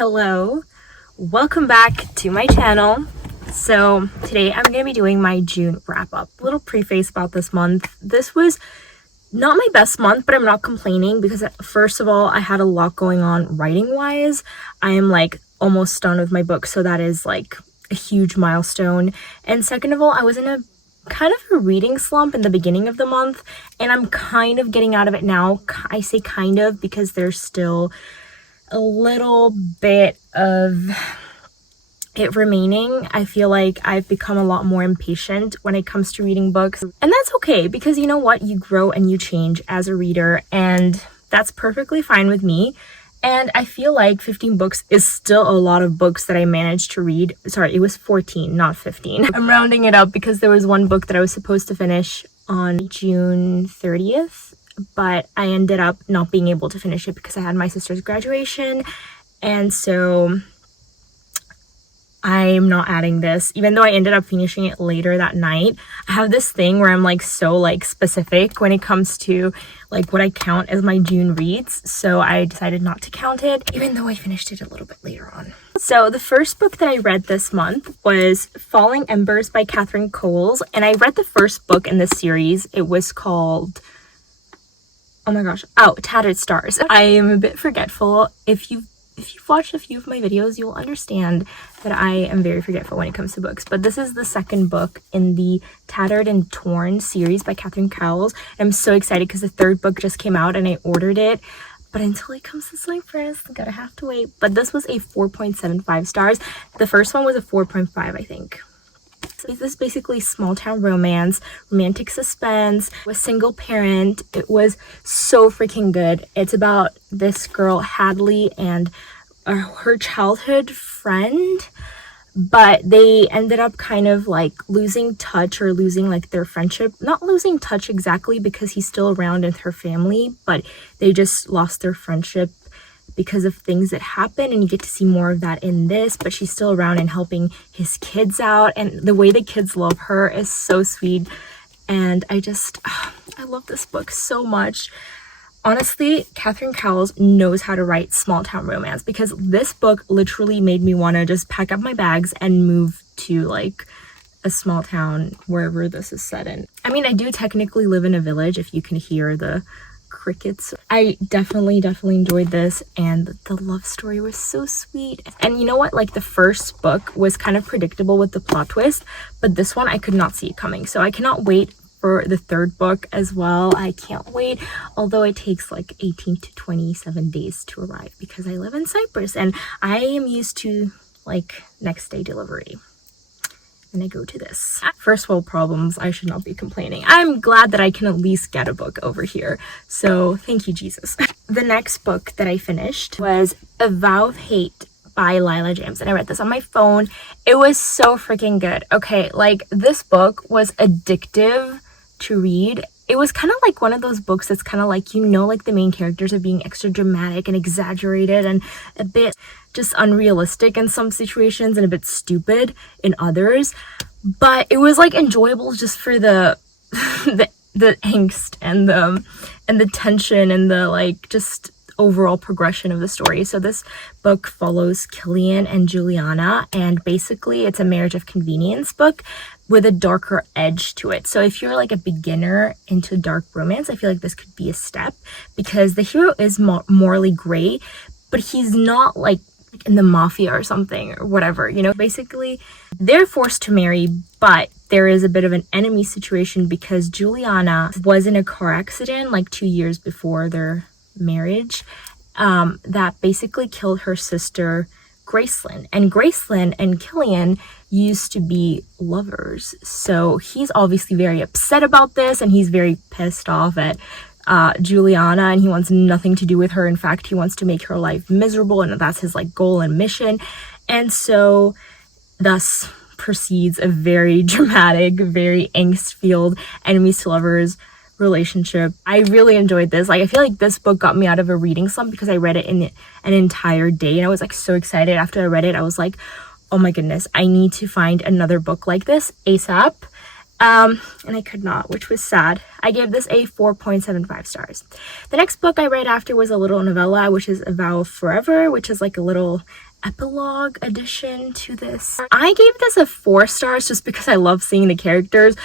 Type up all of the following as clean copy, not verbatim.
Hello, welcome back to my channel. So today I'm going to be doing my June wrap-up. A little preface about this month. This was not my best month, but I'm not complaining because first of all, I had a lot going on writing wise. I am like almost done with my book, so that is like a huge milestone. And second of all, I was in a kind of a reading slump in the beginning of the month, and I'm kind of getting out of it now. I say kind of because there's still a little bit of it remaining. I feel like I've become a lot more impatient when it comes to reading books, and that's okay because you know what, you grow and you change as a reader, and that's perfectly fine with me. And I feel like 15 books is still a lot of books that I managed to read. Sorry, it was 14, not 15. I'm rounding it up because there was one book that I was supposed to finish on June 30th, but I ended up not being able to finish it because I had my sister's graduation. And so I'm not adding this, even though I ended up finishing it later that night. I have this thing where I'm like so like specific when it comes to like what I count as my June reads, so I decided not to count it, even though I finished it a little bit later on. So the first book that I read this month was Falling Embers by Catherine Coles, and I read the first book in this series. It was called, oh my gosh, Tattered Stars. I am a bit forgetful. If you've watched a few of my videos, you'll understand that I am very forgetful when it comes to books. But this is the second book in the Tattered and Torn series by Catherine Cowles. I'm so excited because the third book just came out and I ordered it. But until it comes to Cyprus, I'm gonna have to wait. But this was a 4.75 stars. The first one was a 4.5, I think. So this is basically small town romance, romantic suspense, a single parent. It was so freaking good. It's about this girl, Hadley, and her childhood friend, but they ended up kind of like losing touch or losing like their friendship. Not losing touch exactly because he's still around in her family, but they just lost their friendship because of things that happen, and you get to see more of that in this. But she's still around and helping his kids out, and the way the kids love her is so sweet. And I love this book so much. Honestly, Catherine Cowles knows how to write small town romance, because this book literally made me want to just pack up my bags and move to like a small town wherever this is set in. I mean, I do technically live in a village, if you can hear the crickets. I definitely enjoyed this, and the love story was so sweet. And you know what, like the first book was kind of predictable with the plot twist, but this one I could not see it coming. So I cannot wait for the third book as well. I can't wait, although it takes like 18 to 27 days to arrive because I live in Cyprus and I am used to like next day delivery. And I go to this. First world problems, I should not be complaining. I'm glad that I can at least get a book over here. So thank you, Jesus. The next book that I finished was A Vow of Hate by Lila James, and I read this on my phone. It was so freaking good. Okay, like this book was addictive to read. It was kind of like one of those books that's kind of like, you know, like the main characters are being extra dramatic and exaggerated and a bit just unrealistic in some situations and a bit stupid in others, but it was like enjoyable just for the the angst and the tension and the like just overall progression of the story. So this book follows Killian and Juliana, and basically it's a marriage of convenience book with a darker edge to it. So if you're like a beginner into dark romance, I feel like this could be a step, because the hero is morally gray, but he's not like in the mafia or something or whatever, you know. Basically they're forced to marry, but there is a bit of an enemy situation because Juliana was in a car accident like 2 years before their marriage that basically killed her sister Gracelyn, and Gracelyn and Killian used to be lovers, so he's obviously very upset about this, and he's very pissed off at Juliana, and he wants nothing to do with her. In fact, he wants to make her life miserable, and that's his like goal and mission. And so thus proceeds a very dramatic, very angst-filled enemies to lovers relationship. I really enjoyed this. Like, I feel like this book got me out of a reading slump because I read it in an entire day, and I was like so excited after I read it. I was like, oh my goodness, I need to find another book like this ASAP. And I could not, which was sad. I gave this a 4.75 stars. The next book I read after was a little novella, which is A Vow of Forever, which is like a little epilogue addition to this. I gave this a 4 stars just because I love seeing the characters,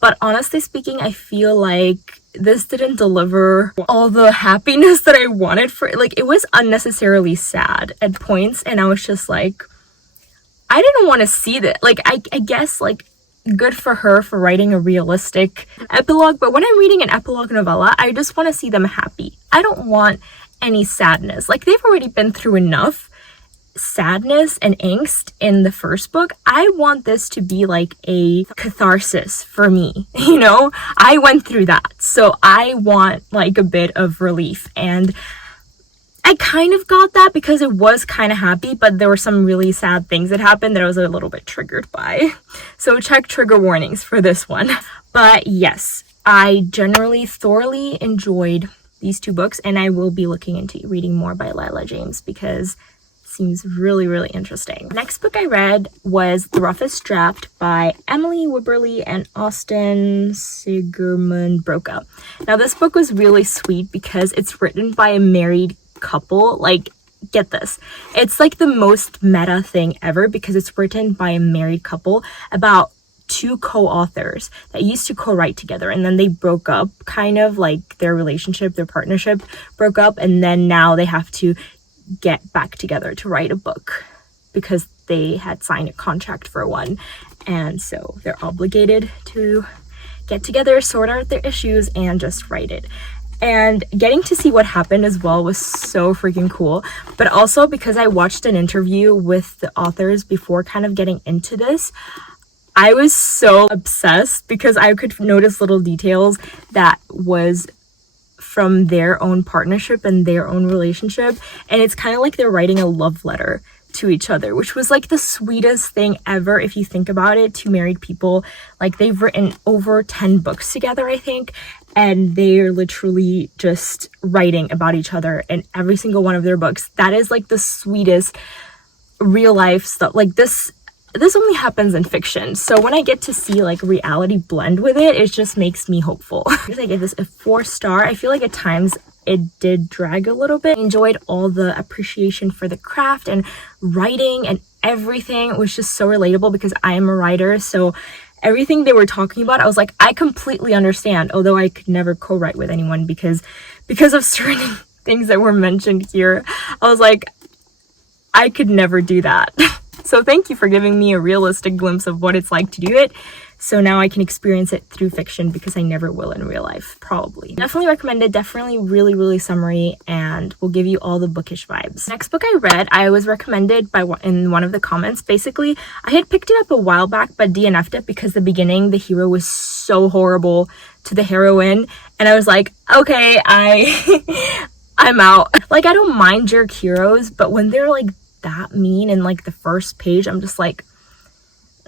but honestly speaking, I feel like this didn't deliver all the happiness that I wanted for it. Like, it was unnecessarily sad at points, and I was just like, I didn't want to see that. Like, I guess, like, good for her for writing a realistic epilogue, but when I'm reading an epilogue novella, I just want to see them happy. I don't want any sadness. Like, they've already been through enough sadness and angst in the first book. I want this to be like a catharsis for me, you know? I went through that, so I want like a bit of relief, and I kind of got that because it was kind of happy, but there were some really sad things that happened that I was a little bit triggered by. So check trigger warnings for this one. But yes, I generally thoroughly enjoyed these 2 books, and I will be looking into reading more by Lila James because seems really, really interesting. Next book I read was The Roughest Draft by Emily Wibberley and Austin Sigermund Broca. Now, this book was really sweet because it's written by a married couple. Like, get this. It's like the most meta thing ever because it's written by a married couple about 2 co-authors that used to co-write together, and then they broke up, kind of like their relationship, their partnership broke up, and then now they have to get back together to write a book because they had signed a contract for one, and so they're obligated to get together, sort out their issues, and just write it. And getting to see what happened as well was so freaking cool. But also because I watched an interview with the authors before kind of getting into this, I was so obsessed because I could notice little details that was from their own partnership and their own relationship, and it's kind of like they're writing a love letter to each other, which was like the sweetest thing ever if you think about it. 2 married people, like, they've written over 10 books together, I think, and they're literally just writing about each other in every single one of their books. That is like the sweetest real life stuff. Like, this only happens in fiction, so when I get to see like reality blend with it, it just makes me hopeful. I gave this a 4 star. I feel like at times it did drag a little bit. I enjoyed all the appreciation for the craft and writing, and everything. It was just so relatable because I am a writer, so everything they were talking about, I was like, I completely understand, although I could never co-write with anyone because of certain things that were mentioned here. I was like, I could never do that. So thank you for giving me a realistic glimpse of what it's like to do it. So now I can experience it through fiction because I never will in real life, probably. Definitely recommended, definitely really, really summery, and will give you all the bookish vibes. Next book I read, I was recommended in one of the comments. Basically, I had picked it up a while back, but DNF'd it because the beginning, the hero was so horrible to the heroine. And I was like, okay, I'm out. Like, I don't mind jerk heroes, but when they're like that mean in like the first page, I'm just like,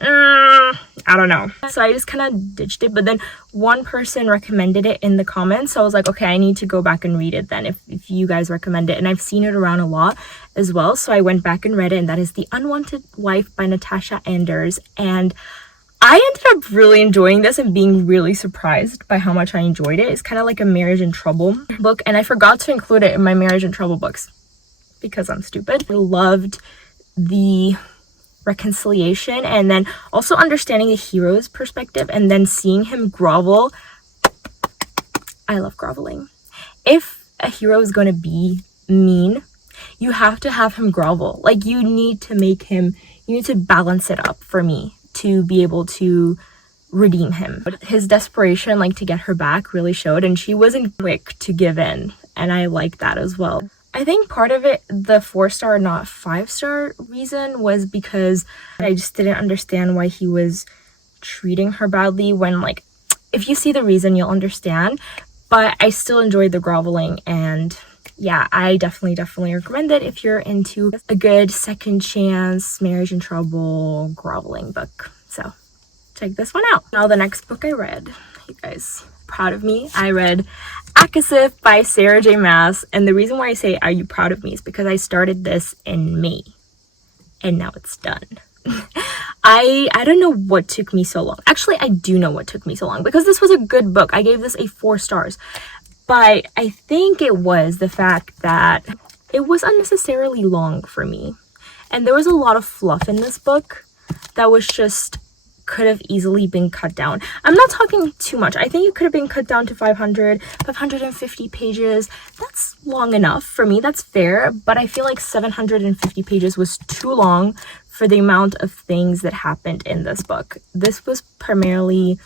I don't know. So I just kind of ditched it, but then one person recommended it in the comments, so I was like, okay, I need to go back and read it then if you guys recommend it. And I've seen it around a lot as well, so I went back and read it, and that is The Unwanted Wife by Natasha Anders. And I ended up really enjoying this and being really surprised by how much I enjoyed it. It's kind of like a marriage in trouble book, and I forgot to include it in my marriage in trouble books because I'm stupid. I loved the reconciliation, and then also understanding the hero's perspective, and then seeing him grovel. I love groveling. If a hero is going to be mean, you have to have him grovel. Like, you need to balance it up for me to be able to redeem him. But his desperation, like, to get her back really showed, and she wasn't quick to give in, and I like that as well. I think part of it, the 4-star, not 5-star reason, was because I just didn't understand why he was treating her badly when, like, if you see the reason, you'll understand. But I still enjoyed the groveling, and yeah, I definitely recommend it if you're into a good second chance, marriage in trouble, groveling book. So check this one out. Now the next book I read, you guys, proud of me, I read Akasif by Sarah J. Maas. And the reason why I say, are you proud of me, is because I started this in May and now it's done. I don't know what took me so long. Actually, I do know what took me so long, because this was a good book. I gave this a 4 stars, but I think it was the fact that it was unnecessarily long for me. And there was a lot of fluff in this book that was just could have easily been cut down. I'm not talking too much. I think it could have been cut down to 550 pages. That's long enough for me. That's fair. But I feel like 750 pages was too long for the amount of things that happened in this book. This was primarily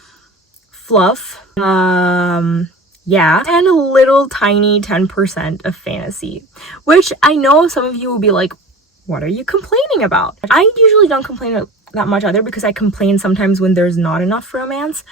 fluff. Yeah, and a little tiny 10% of fantasy, which I know some of you will be like, what are you complaining about? I usually don't complain that much either, because I complain sometimes when there's not enough romance,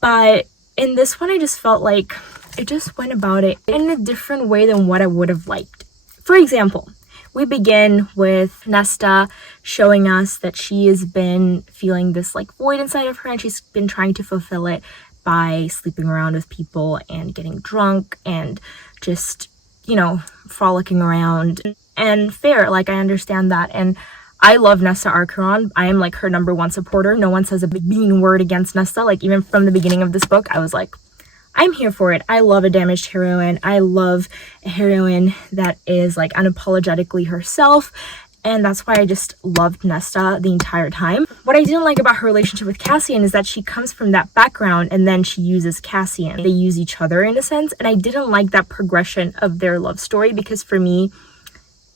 but in this one I just felt like it just went about it in a different way than what I would have liked. For example, we begin with Nesta showing us that she has been feeling this like void inside of her, and she's been trying to fulfill it by sleeping around with people and getting drunk and just, you know, frolicking around. And fair, like, I understand that, and I love Nesta Archeron. I am like her #1 supporter. No one says a mean word against Nesta. Like, even from the beginning of this book, I was like, I'm here for it. I love a damaged heroine. I love a heroine that is like unapologetically herself, and that's why I just loved Nesta the entire time. What I didn't like about her relationship with Cassian is that she comes from that background and then she uses Cassian. They use each other in a sense, and I didn't like that progression of their love story, because for me,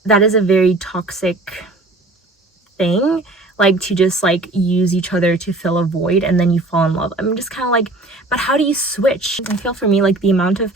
that is a very toxic thing, like to just like use each other to fill a void and then you fall in love. I'm just kind of like, but how do you switch? I feel for me like the amount of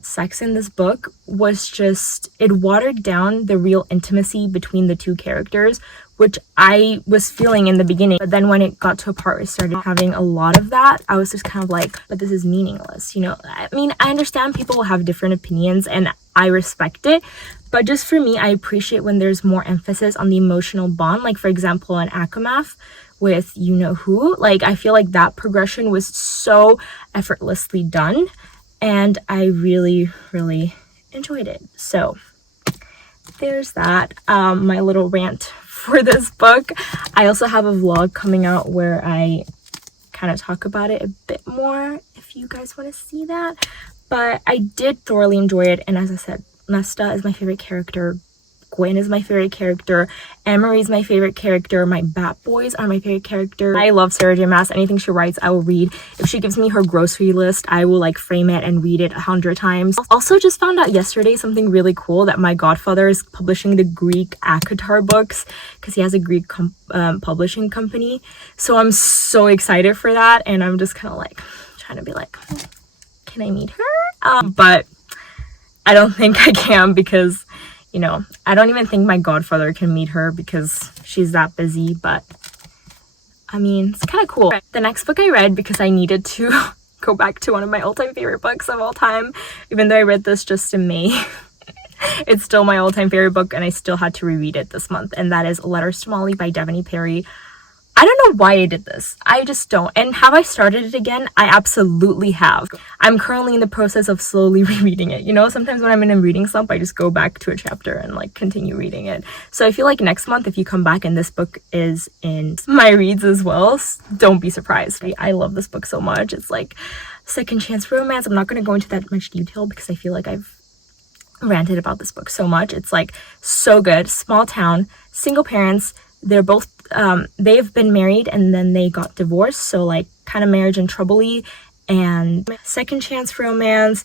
sex in this book was just, it watered down the real intimacy between the two characters, which I was feeling in the beginning. But then when it got to a part where it started having a lot of that, I was just kind of like, but this is meaningless, you know? I mean, I understand people will have different opinions and I respect it, but just for me, I appreciate when there's more emphasis on the emotional bond. Like, for example, in Akamath with you know who, like, I feel like that progression was so effortlessly done, and I really, really enjoyed it. So there's that, my little rant for this book. I also have a vlog coming out where I kind of talk about it a bit more, if you guys want to see that. But I did thoroughly enjoy it, and as I said, Nesta is my favorite character, Gwen is my favorite character, Emery is my favorite character, my Bat Boys are my favorite character. I love Sarah J Maas. Anything she writes, I will read. If she gives me her grocery list, I will like frame it and read it 100 times. Also just found out yesterday something really cool, that my godfather is publishing the Greek ACOTAR books, because he has a Greek publishing company. So I'm so excited for that, and I'm just kind of like trying to be like, can I meet her? But I don't think I can, because, you know, I don't even think my godfather can meet her because she's that busy. But I mean, it's kind of cool. The next book I read, because I needed to go back to one of my all-time favorite books of all time, even though I read this just in May, it's still my all-time favorite book, and I still had to reread it this month, and that is Letters to Molly by Devoney Perry. I don't know why I did this. I just don't. And have I started it again? I absolutely have. I'm currently in the process of slowly rereading it. You know, sometimes when I'm in a reading slump, I just go back to a chapter and like continue reading it. So I feel like next month, if you come back and this book is in my reads as well, don't be surprised. I love this book so much. It's like second chance romance. I'm not going to go into that much detail because I feel like I've ranted about this book so much. It's like so good. Small town, single parents. They're both they've been married and then they got divorced, so like kind of marriage and trouble-y, and second chance romance.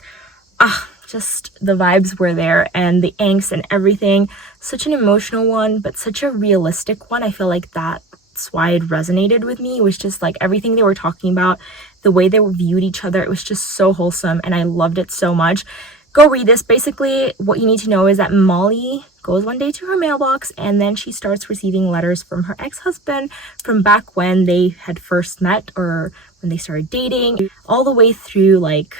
Just the vibes were there, and the angst and everything. Such an emotional one, but such a realistic one. I feel like that's why it resonated with me. It was just like everything they were talking about, the way they viewed each other, it was just so wholesome, and I loved it so much. Go read this. Basically, what you need to know is that Molly goes one day to her mailbox, and then she starts receiving letters from her ex-husband from back when they had first met, or when they started dating, all the way through like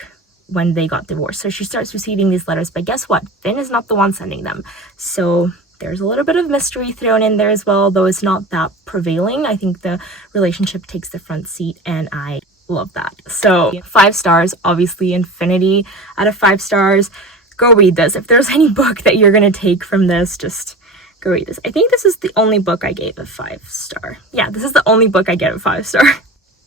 when they got divorced. So she starts receiving these letters, but guess what? Finn is not the one sending them. So there's a little bit of mystery thrown in there as well, though it's not that prevailing. I think the relationship takes the front seat, and I love that. So 5 stars, obviously infinity out of 5 stars. Go read this. If there's any book that you're gonna take from this, just go read this. I think this is the only book I gave a 5 star. Yeah, this is the only book I get a 5 star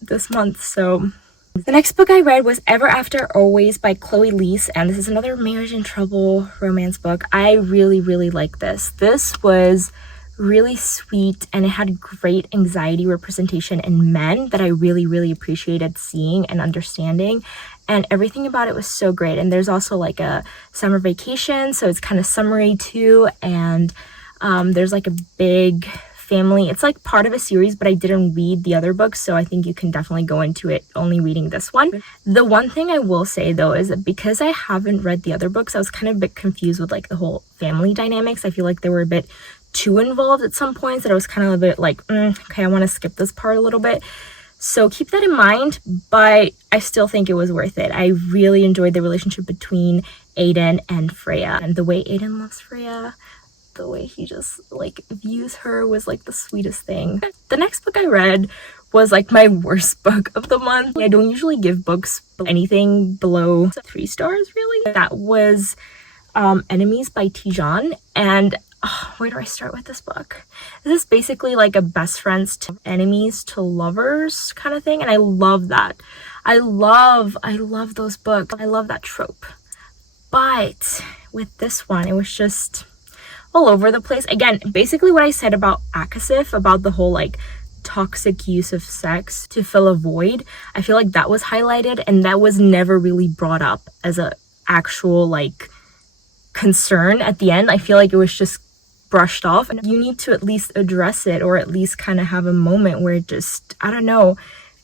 this month. So the next book I read was Ever After Always by Chloe Leese, and this is another marriage and trouble romance book. I really, really like this. This was really sweet, and it had great anxiety representation in men that I really, really appreciated seeing and understanding. And everything about it was so great. And there's also like a summer vacation, so it's kind of summery too. And there's like a big family. It's like part of a series, but I didn't read the other books, so I think you can definitely go into it only reading this one. The one thing I will say though is that because I haven't read the other books, I was kind of a bit confused with like the whole family dynamics. I feel like they were a bit too involved at some points, that I was kind of a bit like, okay, I want to skip this part a little bit. So keep that in mind, but I still think it was worth it. I really enjoyed the relationship between Aiden and Freya, and the way Aiden loves Freya, the way he just like views her was like the sweetest thing. The next book I read was like my worst book of the month. I don't usually give books anything below 3 stars really. That was Enemies by Tijan, and where do I start with this book? This is basically like a best friends to enemies to lovers kind of thing, and I love that. I love those books. I love that trope. But with this one, it was just all over the place. Again, basically what I said about Akasif, about the whole like toxic use of sex to fill a void, I feel like that was highlighted, and that was never really brought up as a actual like concern at the end. I feel like it was just brushed off, and you need to at least address it, or at least kind of have a moment where it just, I don't know,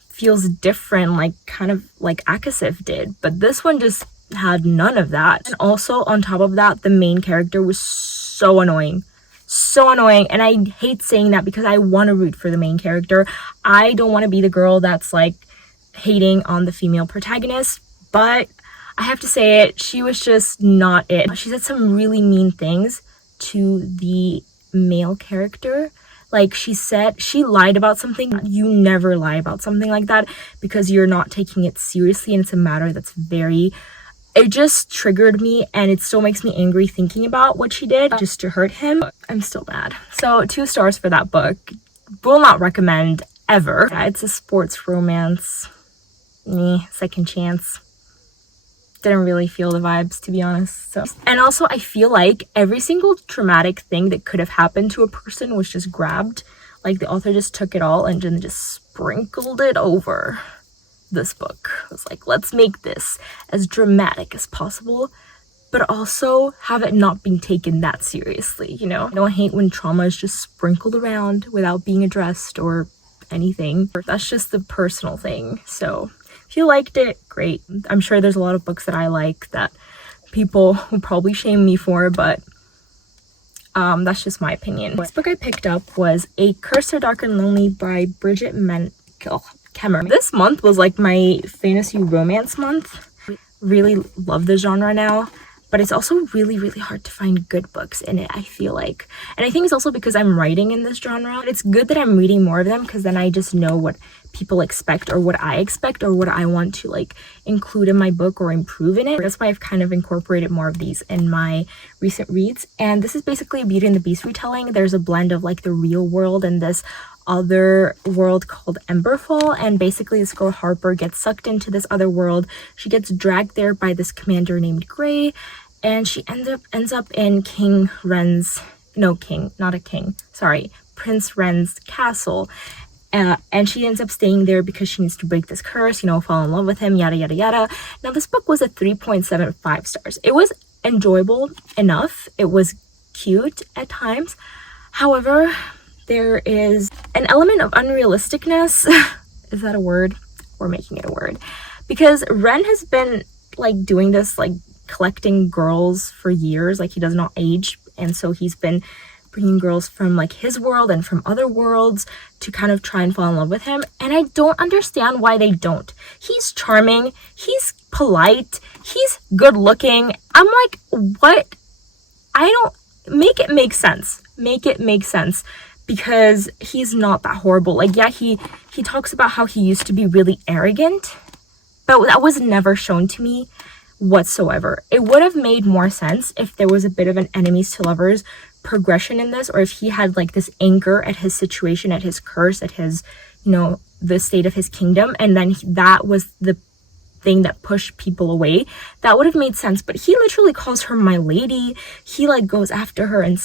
feels different, like kind of like Akasif did. But this one just had none of that. And also on top of that, the main character was so annoying, and I hate saying that because I want to root for the main character. I don't want to be the girl that's like hating on the female protagonist, but I have to say it, she was just not it. She said some really mean things to the male character. Like she said, she lied about something. You never lie about something like that because you're not taking it seriously, and it's a matter that's very, it just triggered me, and it still makes me angry thinking about what she did just to hurt him. I'm still mad. So 2 stars for that book. Will not recommend ever. Yeah, it's a sports romance. Second chance. Didn't really feel the vibes, to be honest. So, and also I feel like every single traumatic thing that could have happened to a person was just grabbed. Like the author just took it all and then just sprinkled it over this book. It was like, let's make this as dramatic as possible, but also have it not being taken that seriously, you know? I don't hate when trauma is just sprinkled around without being addressed or anything. That's just the personal thing. So if you liked it, great. I'm sure there's a lot of books that I like that people will probably shame me for, but that's just my opinion. This book I picked up was A Curse So Dark and Lonely by Bridget Kemmer. This month was like my fantasy romance month. Really love the genre now, but it's also really, really hard to find good books in it, I feel like. And I think it's also because I'm writing in this genre. It's good that I'm reading more of them because then I just know what people expect, or what I expect, or what I want to like include in my book or improve in it. That's why I've kind of incorporated more of these in my recent reads. And this is basically a Beauty and the Beast retelling. There's a blend of like the real world and this other world called Emberfall, and basically this girl Harper gets sucked into this other world. She gets dragged there by this commander named Gray, and she ends up in Prince Ren's castle. And she ends up staying there because she needs to break this curse, you know, fall in love with him, yada yada yada. Now this book was a 3.75 stars. It was enjoyable enough. It was cute at times. However, there is an element of unrealisticness. Is that a word? We're making it a word. Because Ren has been like doing this, like collecting girls for years. Like he does not age. And so he's been bringing girls from like his world and from other worlds to kind of try and fall in love with him. And I don't understand why they don't. He's charming. He's polite. He's good looking. I'm like, what? Make it make sense. Make it make sense. Because he's not that horrible. Like, yeah, he talks about how he used to be really arrogant, but that was never shown to me whatsoever. It would have made more sense if there was a bit of an enemies to lovers progression in this, or if he had like this anger at his situation, at his curse, at his, you know, the state of his kingdom, and then that was the thing that pushed people away, that would have made sense. But he literally calls her my lady. He like goes after her and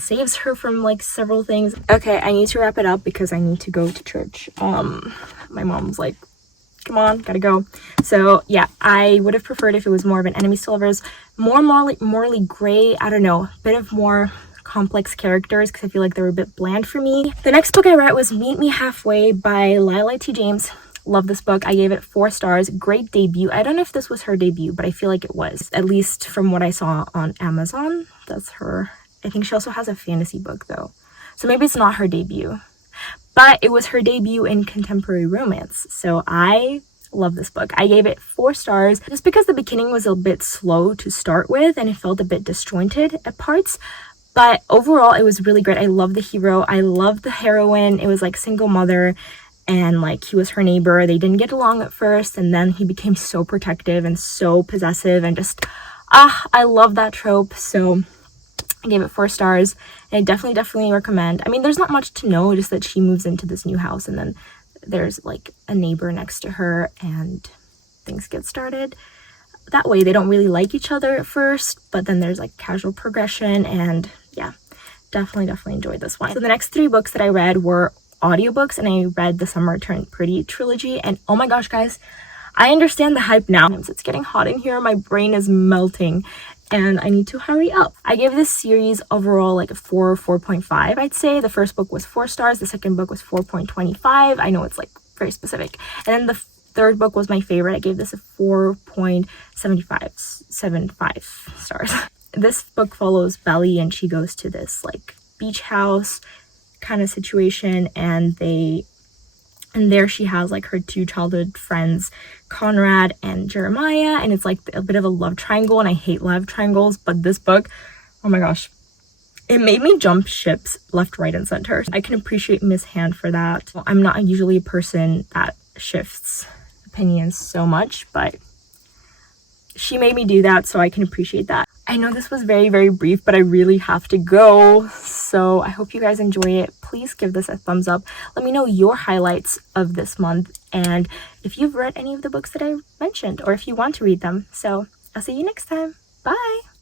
saves her from like several things. Okay, I need to wrap it up because I need to go to church. My mom's like, come on, gotta go. So yeah, I would have preferred if it was more of an enemies to lovers, more morally gray, I don't know, a bit of more complex characters, because I feel like they were a bit bland for me. The next book I read was Meet Me Halfway by Lila T. James. Love this book. I gave it 4 stars. Great debut. I don't know if this was her debut, but I feel like it was, at least from what I saw on Amazon. That's her. I think she also has a fantasy book though, so maybe it's not her debut, but it was her debut in contemporary romance. So I love this book. I gave it 4 stars just because the beginning was a bit slow to start with and it felt a bit disjointed at parts, but overall it was really great. I love the hero. I love the heroine. It was like single mother and like he was her neighbor. They didn't get along at first and then he became so protective and so possessive and just I love that trope. So I gave it 4 stars and I definitely recommend. I mean, there's not much to know, just that she moves into this new house and then there's like a neighbor next to her and things get started. That way they don't really like each other at first, but then there's like casual progression, and yeah, definitely enjoyed this one. So the next 3 books that I read were audiobooks, and I read The Summer Turned Pretty trilogy, and oh my gosh guys, I understand the hype now. It's getting hot in here, my brain is melting and I need to hurry up. I gave this series overall like a 4.5, I'd say. The first book was 4 stars, the second book was 4.25. I know it's like very specific. And then the third book was my favorite. I gave this a 4.75 stars. This book follows Belly and she goes to this like beach house kind of situation, and there she has like her 2 childhood friends, Conrad and Jeremiah, and it's like a bit of a love triangle, and I hate love triangles, but this book, oh my gosh, it made me jump ships left, right, and center. I can appreciate Miss Hand for that. I'm not usually a person that shifts opinions so much, but she made me do that, so I can appreciate that. I know this was very brief, but I really have to go, so I hope you guys enjoy it. Please give this a thumbs up. Let me know your highlights of this month and if you've read any of the books that I mentioned or if you want to read them. So I'll see you next time. Bye.